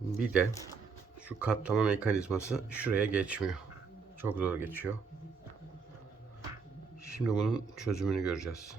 Bir de şu katlama mekanizması şuraya geçmiyor. Çok zor geçiyor. Şimdi bunun çözümünü göreceğiz.